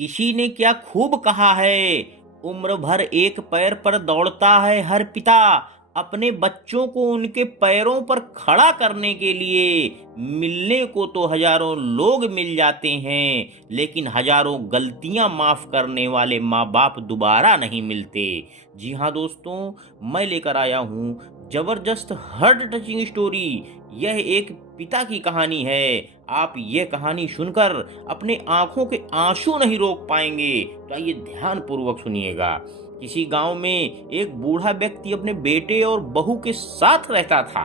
किसी ने क्या खूब कहा है, उम्र भर एक पैर पर दौड़ता है हर पिता। अपने बच्चों को उनके पैरों पर खड़ा करने के लिए मिलने को तो हजारों लोग मिल जाते हैं, लेकिन हजारों गलतियां माफ करने वाले माँ बाप दोबारा नहीं मिलते। जी हाँ दोस्तों, मैं लेकर आया हूँ जबरदस्त हार्ट टचिंग स्टोरी। यह एक पिता की कहानी है। आप ये कहानी सुनकर अपने आंखों के आंसू नहीं रोक पाएंगे, तो आइए ध्यान पूर्वक सुनिएगा। किसी गांव में एक बूढ़ा व्यक्ति अपने बेटे और बहू के साथ रहता था।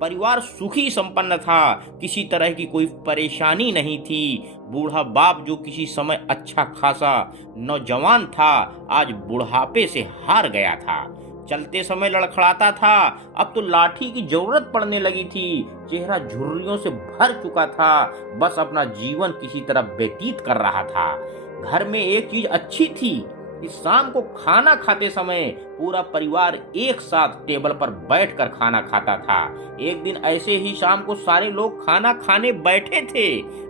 परिवार सुखी संपन्न था, किसी तरह की कोई परेशानी नहीं थी। बूढ़ा बाप जो किसी समय अच्छा खासा नौजवान था, आज बुढ़ापे से हार गया था। चलते समय लड़खड़ाता था, अब तो लाठी की जरूरत पड़ने लगी थी। चेहरा झुर्रियों से भर चुका था, बस अपना जीवन किसी तरह व्यतीत कर रहा था। घर में एक चीज अच्छी थी कि शाम को खाना खाते समय पूरा परिवार एक साथ टेबल पर बैठकर खाना खाता था। एक दिन ऐसे ही शाम को सारे लोग खाना खाने बैठे थे।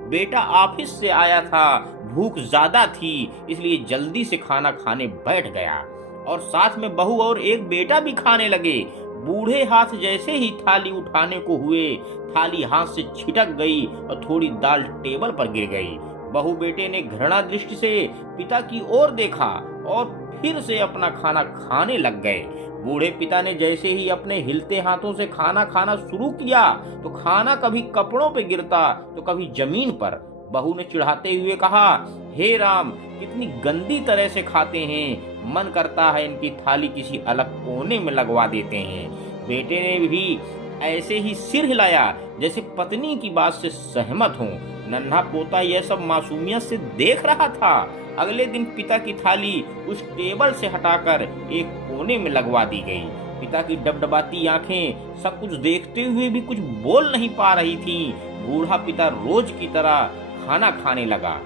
बेटा ऑफिस से आया था, भूख ज्यादा थी, इसलिए जल्दी से खाना खाने बैठ गया और साथ में बहू और एक बेटा भी खाने लगे। बूढ़े हाथ जैसे ही थाली उठाने को हुए, थाली हाथ से छिटक गई और थोड़ी दाल टेबल पर गिर गई। बहू बेटे ने घृणा दृष्टि से पिता की ओर देखा और फिर से अपना खाना खाने लग गए। बूढ़े पिता ने जैसे ही अपने हिलते हाथों से खाना खाना शुरू किया, तो खाना कभी कपड़ों पे गिरता तो कभी जमीन पर। बहू ने चिढ़ाते हुए कहा, हे राम, कितनी गंदी तरह से खाते हैं, मन करता है इनकी थाली किसी अलग कोने में लगवा देते हैं। बेटे ने भी ऐसे ही सिर हिलाया जैसे पत्नी की बात से सहमत हो। नन्हा पोता यह सब मासूमियत से देख रहा था। अगले दिन पिता की थाली उस टेबल से हटाकर एक कोने में लगवा दी गई। पिता की डबडबाती आंखें सब कुछ देखते हुए भी कुछ बोल नहीं पा रही थी। बूढ़ा पिता रोज की तरह खाना खाने लगा।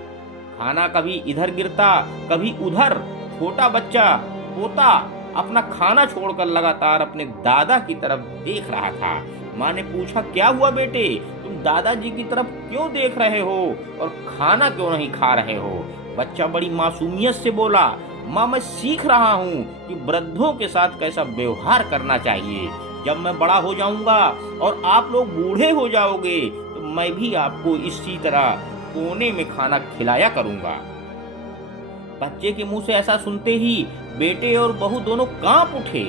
खाना कभी इधर गिरता कभी उधर। छोटा बच्चा पोता अपना खाना छोड़कर लगातार अपने दादा की तरफ देख रहा था। माँ ने पूछा, क्या हुआ बेटे, तुम दादाजी की तरफ क्यों देख रहे हो और खाना क्यों नहीं खा रहे हो? बच्चा बड़ी मासूमियत से बोला, माँ मैं सीख रहा हूँ कि वृद्धों के साथ कैसा व्यवहार करना चाहिए। जब मैं बड़ा हो जाऊंगा और आप लोग बूढ़े हो जाओगे, तो मैं भी आपको इसी तरह कोने में खाना खिलाया करूंगा। बच्चे के मुंह से ऐसा सुनते ही बेटे और बहू दोनों कांप उठे।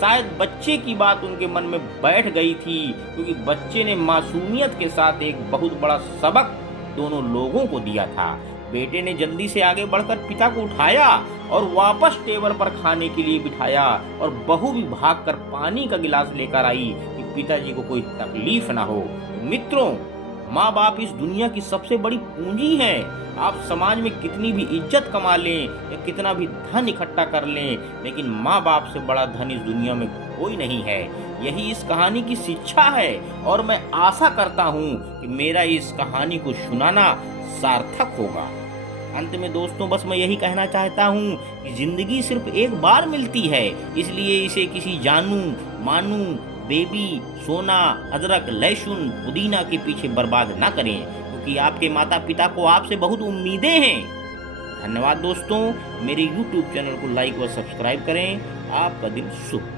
शायद बच्चे की बात उनके मन में बैठ गई थी, क्योंकि बच्चे ने मासूमियत के साथ एक बहुत बड़ा सबक दोनों लोगों को दिया था। बेटे ने जल्दी से आगे बढ़कर पिता को उठाया और वापस टेबल पर खाने के लिए बिठाया, और बहू भी भागकर पानी का गिलास लेकर आई कि पिताजी को कोई तकलीफ ना हो। मित्रों, माँ बाप इस दुनिया की सबसे बड़ी पूंजी है। आप समाज में कितनी भी इज्जत कमा लें या कितना भी धन इकट्ठा कर लें, लेकिन माँ बाप से बड़ा धन इस दुनिया में कोई नहीं है। यही इस कहानी की शिक्षा है, और मैं आशा करता हूँ कि मेरा इस कहानी को सुनाना सार्थक होगा। अंत में दोस्तों, बस मैं यही कहना चाहता हूँ कि जिंदगी सिर्फ एक बार मिलती है, इसलिए इसे किसी जानू मानू बेबी सोना अदरक लहसुन पुदीना के पीछे बर्बाद ना करें, क्योंकि आपके माता पिता को आपसे बहुत उम्मीदें हैं। धन्यवाद दोस्तों, मेरे YouTube चैनल को लाइक व सब्सक्राइब करें। आपका दिन शुभ।